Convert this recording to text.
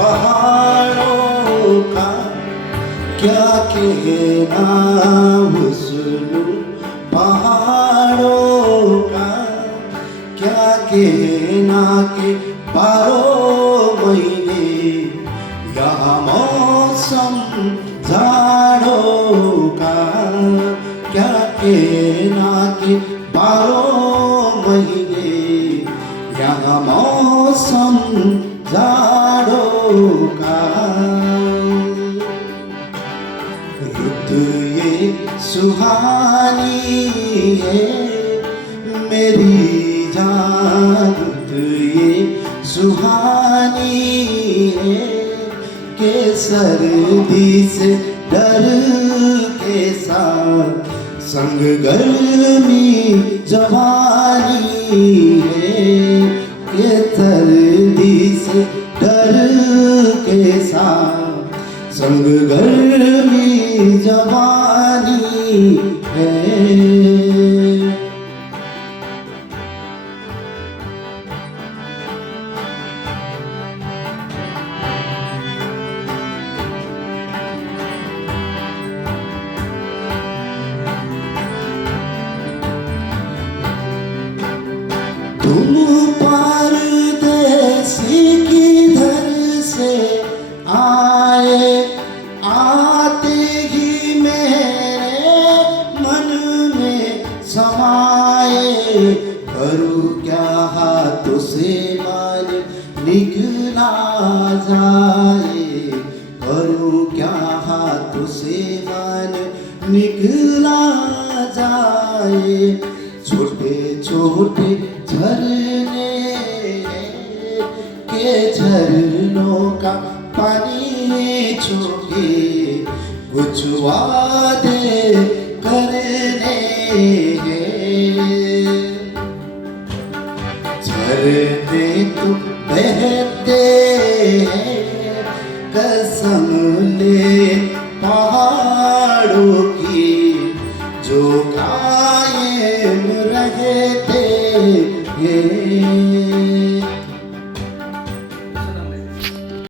पहाड़ों का क्या कहना हुस्न पहाड़ों का क्या कहना के 12 महीने यहाँ मौसम जाड़ों का क्या कहना के 12 महीने यहाँ मौसम जाड़ों का रुत ये सुहानी है मेरी जान रुत ये सुहानी है के सर्दी से डर के साथ संग गर्मी जवानी है के सर्दी से डर के साथ संग गर्मी जवानी है। तुम परदेसी किधर से आए आते ही मेरे मन में समाए करूँ क्या हाथों से मन निकला जाए करूँ क्या हाथों से मन निकला जाए छोटे छोटे झरने के झरनों का पानी छूके कुछ वादे करने हैं झरने तो बहते हैं कसम ले पहाड़ों